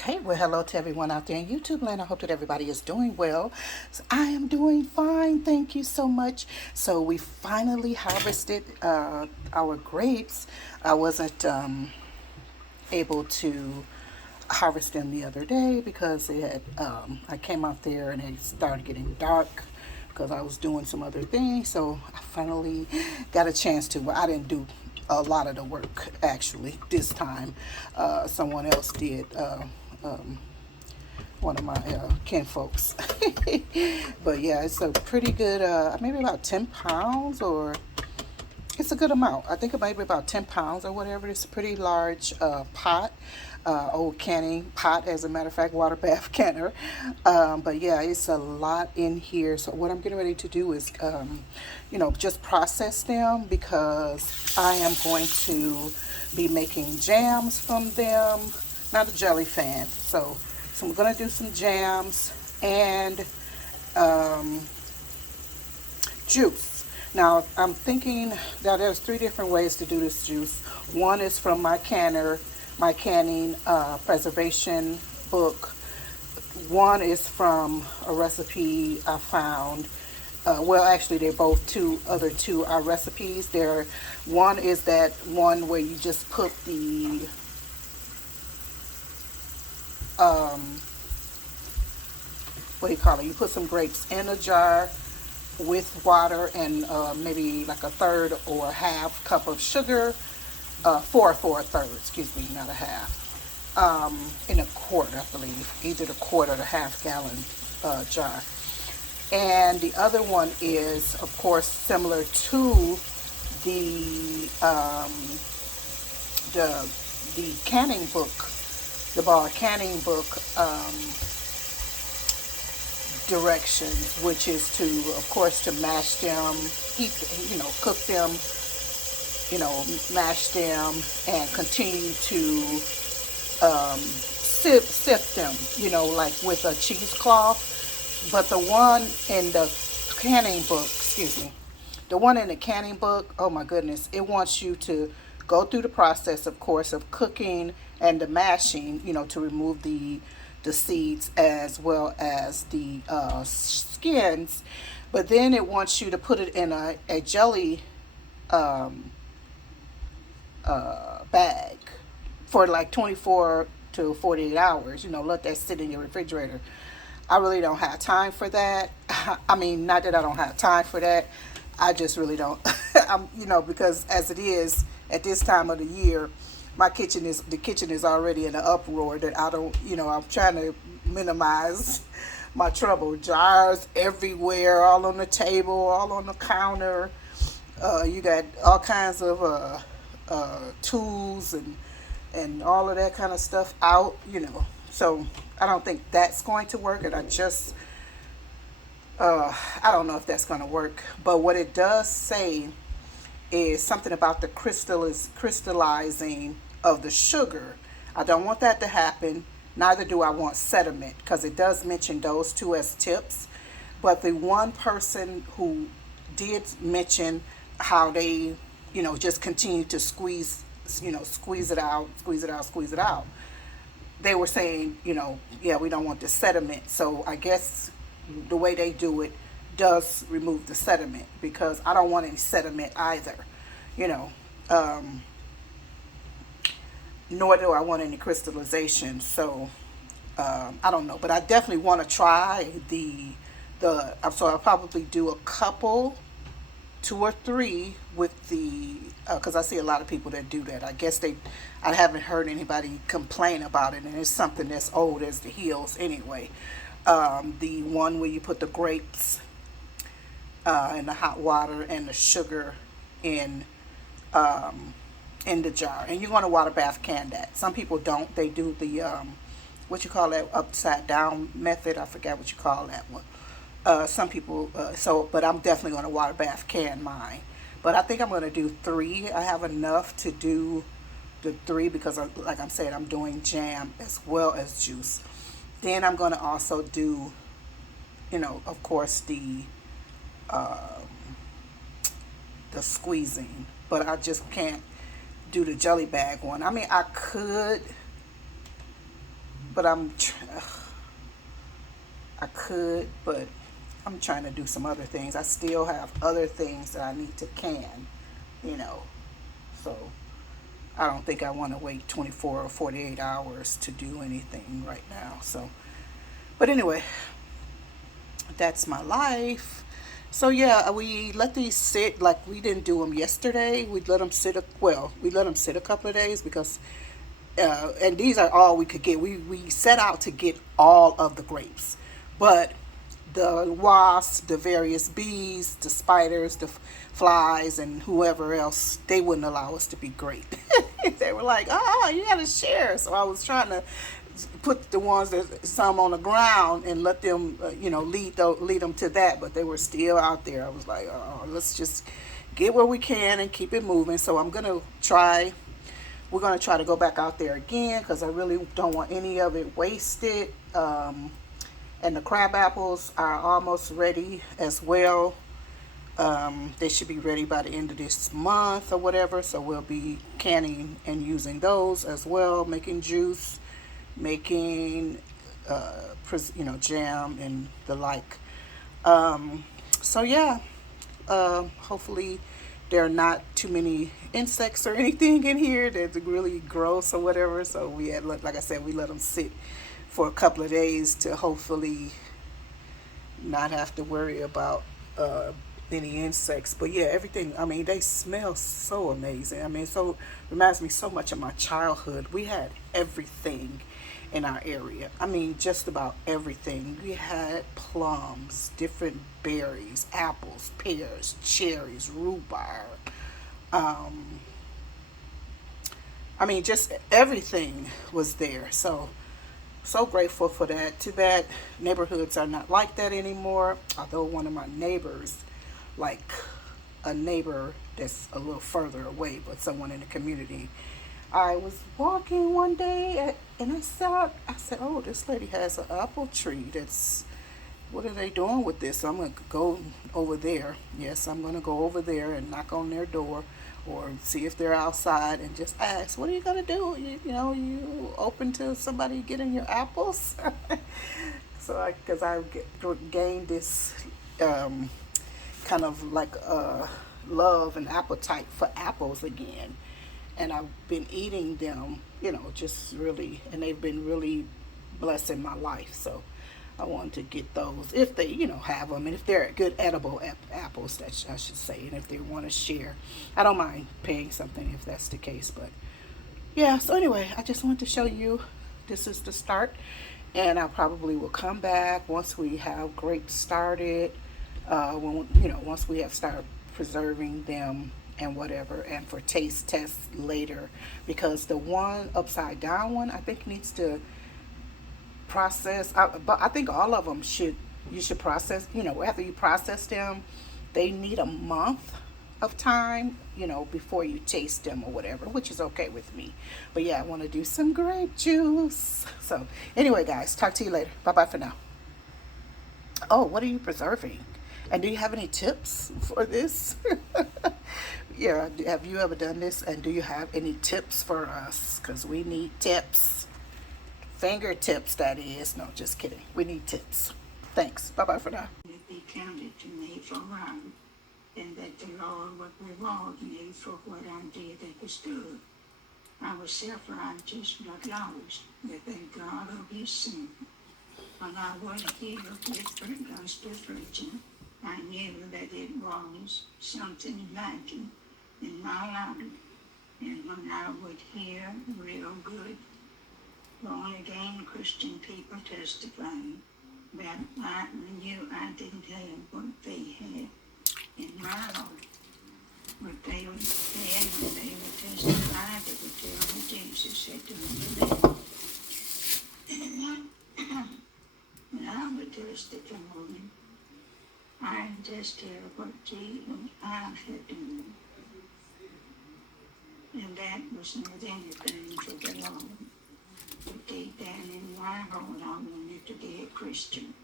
Okay, well, hello to everyone out there in YouTube land. I hope that everybody is doing well. So I am doing fine. Thank you so much. So we finally harvested our grapes. I wasn't able to harvest them the other day because I came out there and it started getting dark because I was doing some other things. So I finally got a chance to. Well, I didn't do a lot of the work actually this time. Someone else did. Um, one of my kin folks. But yeah, it's a pretty good, maybe about 10 pounds, or it's a good amount. I think it might be about 10 pounds or whatever. It's a pretty large pot, old canning pot, as a matter of fact, water bath canner. But yeah, it's a lot in here. So what I'm getting ready to do is, just process them because I am going to be making jams from them. Not a jelly fan. So I'm going to do some jams and um, juice. Now I'm thinking that there's three different ways to do this juice. One is from my canning preservation book. One is from a recipe I found. Well, actually, they're both other two are recipes. One is that one where you just put the um, what do you call it? You put some grapes in a jar with water and maybe like a third or a half cup of sugar, four for a third, excuse me, not a half, in a quart, I believe, either the quart or the half gallon jar. And the other one is, of course, similar to the um, the the canning book, the bar canning book. Directions, which is to, of course, to mash them, heat, cook them, mash them, and continue to sift them, like with a cheesecloth. But the one in the canning book, excuse me, the one in the canning book, oh my goodness, it wants you to go through the process, of course, of cooking and the mashing, to remove the seeds as well as the skins. But then it wants you to put it in a jelly um, bag for like 24 to 48 hours. Let that sit in your refrigerator. I really don't have time for that. I mean, not that I don't have time for that. I just really don't. Because as it is at this time of the year, the kitchen is already in an uproar that I don't. I'm trying to minimize my trouble. Jars everywhere, all on the table, all on the counter. You got all kinds of tools and all of that kind of stuff out. So I don't think that's going to work, and I don't know if that's going to work. But what it does say is something about the crystallizing of the sugar. I don't want that to happen. Neither do I want sediment, because it does mention those two as tips. But the one person who did mention how they, just continue to squeeze it out, squeeze it out, squeeze it out. They were saying, yeah, we don't want the sediment. So I guess the way they do it does remove the sediment, because I don't want any sediment either, you know. Um, Nor do I want any crystallization. So I don't know, but I definitely want to try So I'll probably do a couple, two or three with the because I see a lot of people that do that. I haven't heard anybody complain about it, and it's something that's old as the hills anyway. The one where you put the grapes and the hot water and the sugar in um, in the jar, and you're going to water bath can that. Some people don't. They do the what you call that upside down method. I forget what you call that one. Some people but I'm definitely going to water bath can mine. But I think I'm going to do three. I have enough to do the three because, like I'm saying, I'm doing jam as well as juice. Then I'm going to also do, of course, uh, the squeezing, but I just can't do the jelly bag one. I mean, I could but I could, but I'm trying to do some other things. I still have other things that I need to can, you know. So I don't think I want to wait 24 or 48 hours to do anything right now. So, but anyway, that's my life. So yeah, we let these sit. Like, we didn't do them yesterday. We let them sit. We let them sit a couple of days because, and these are all we could get. We set out to get all of the grapes, but the wasps, the various bees, the spiders, the flies, and whoever else, they wouldn't allow us to be great. They were like, "Oh, you gotta share." So I was trying to put the ones that some on the ground and let them, lead them to that. But they were still out there. I was like, "Oh, let's just get where we can and keep it moving." So I'm gonna try. We're gonna try to go back out there again because I really don't want any of it wasted. And the crab apples are almost ready as well. They should be ready by the end of this month or whatever. So we'll be canning and using those as well, making juice, making jam and the like. So yeah, hopefully there are not too many insects or anything in here that's really gross or whatever. So we had, like I said, we let them sit for a couple of days to hopefully not have to worry about any insects. But yeah, everything. I mean, they smell so amazing. I mean, so reminds me so much of my childhood. We had everything in our area. I mean, just about everything. We had plums, different berries, apples, pears, cherries, rhubarb. Um, I mean, just everything was there. So grateful for that. Too bad neighborhoods are not like that anymore. Although one of my neighbors, like a neighbor that's a little further away, but someone in the community, I was walking one day and I said, "Oh, this lady has an apple tree. What are they doing with this?" So I'm going to go over there. Yes, I'm going to go over there and knock on their door or see if they're outside and just ask, "What are you going to do? You open to somebody getting your apples?" So because I gained this um, kind of like love and appetite for apples again. And I've been eating them, just really, and they've been really blessing my life. So I wanted to get those if they, have them, and if they're good edible apples, that I should say, and if they want to share, I don't mind paying something if that's the case. But yeah, so anyway, I just wanted to show you this is the start, and I probably will come back once we have grapes started. Once we have started preserving them and whatever, and for taste tests later, because the one upside down one I think needs to process. But I think all of them you should process. After you process them, they need a month of time, before you taste them or whatever, which is okay with me. But yeah, I want to do some grape juice. So anyway, guys, talk to you later. Bye bye for now. Oh, what are you preserving? And do you have any tips for this? Yeah, have you ever done this? And do you have any tips for us? Because we need tips. Fingertips, that is. No, just kidding. We need tips. Thanks. Bye bye for now. It be counted to me for wrong, and that the Lord would reward me for what I did that was good. I was self-righteous but lost without God of His sin. When I would hear different gospel preaching, I knew that it was something lacking in my life. And when I would hear real good, born again Christian people testifying that I knew I didn't have what they had in my life. But they would testify, they would tell me Jesus said to me then. And I would testify on him. I just tell what Jesus I had done. And that was not anything for the Lord. But deep down in my heart, I wanted to be a Christian.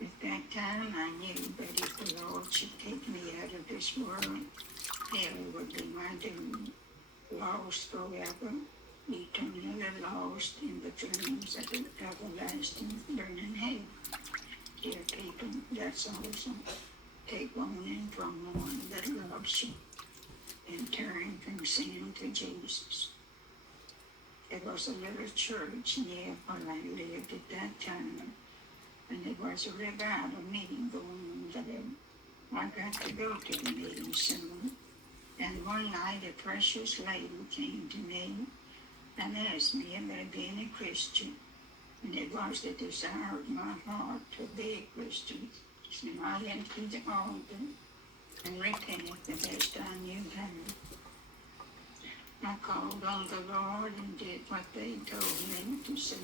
At that time, I knew that if the Lord should take me out of this world, hell would be my doom. Lost forever, eternally lost in the flames of the everlasting burning hell. Dear people, that's awesome. Take warning from the one that loves you and turn from sin to Jesus. There was a little church near where I lived at that time, and it was a revival meeting going on there. I got to go to the meeting soon, and one night a precious lady came to me and asked me if I'd been a Christian, and it was the desire of my heart to be a Christian. So I went to the altar and repented the best I knew how. I called on the Lord and did what they told me to say.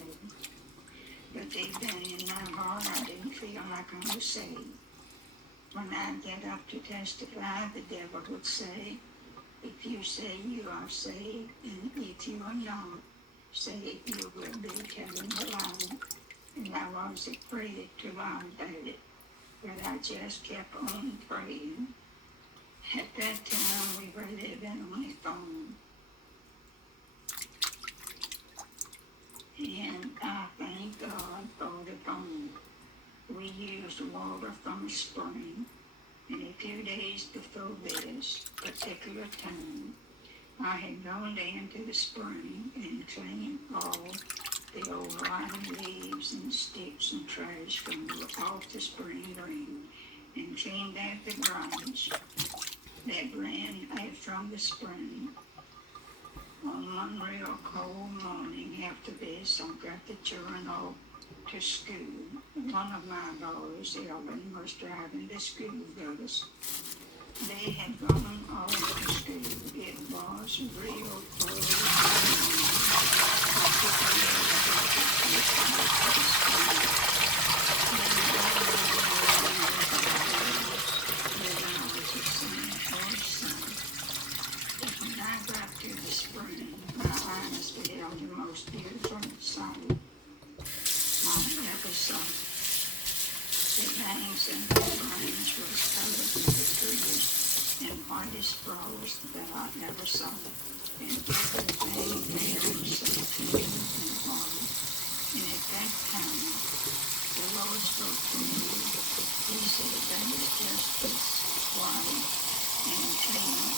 But deep down in my heart, I didn't feel like I was saved. When I get up to testify, the devil would say, if you say you are saved, and if you are not saved, you will be telling the lie. And I was afraid to lie about it, but I just kept on praying. At that time, we were living on a farm. And I thank God for the farm. We used water from a spring, and a few days before this particular time, I had gone down to the spring and cleaned all the old rotten leaves and sticks and trash from off the spring drain, and cleaned out the branch that ran out from the spring. On one real cold morning after this, I got the children off to school. One of my boys, Elvin, was driving the school bus. They had gone off to school. It was real cold. I took a little when I got to the spring, my eyes beheld the most beautiful sight I ever saw. The banks and the range was covered with the trees and whitest flowers that I ever saw. And everything there was so clean and white. And at that time, the Lord spoke to me. He said, that is just this white and clean